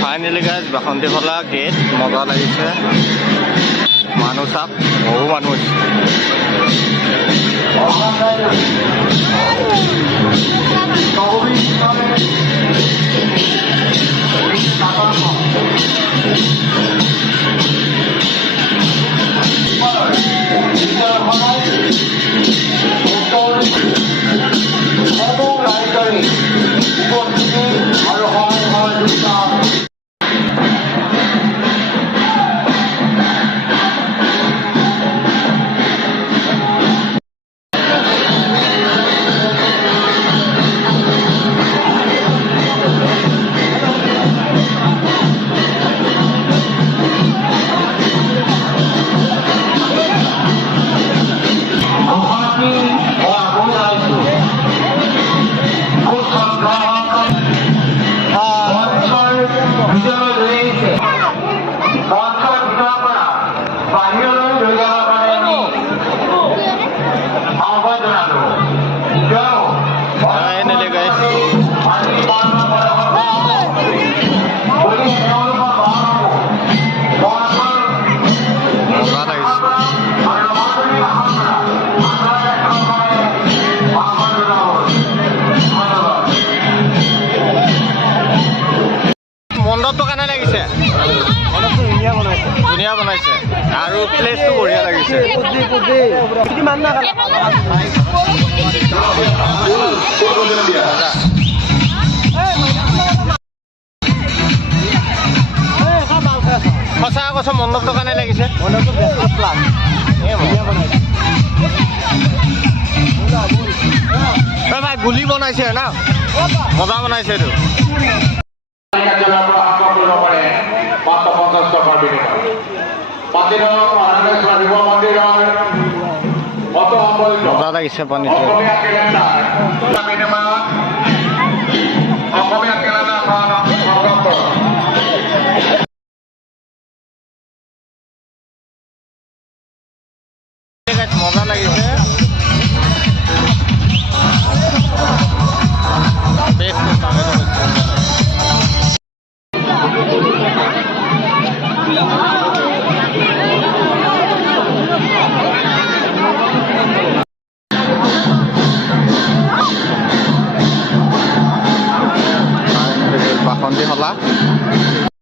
finally guys বাসন্তীখোলা gate মজা লাগিছে মানুহ চাপ বহু মানুহ মণ্ডপটো কেনে লাগিছে ধুনীয়া বনাইছে আৰু প্লেচটো বঢ়িয়া লাগিছে সঁচা কৈছ মণ্ডপটো কেনে লাগিছে ভাই গুলি বনাইছে না মজা বনাইছে এইটো মজা লাগিছে পানীটো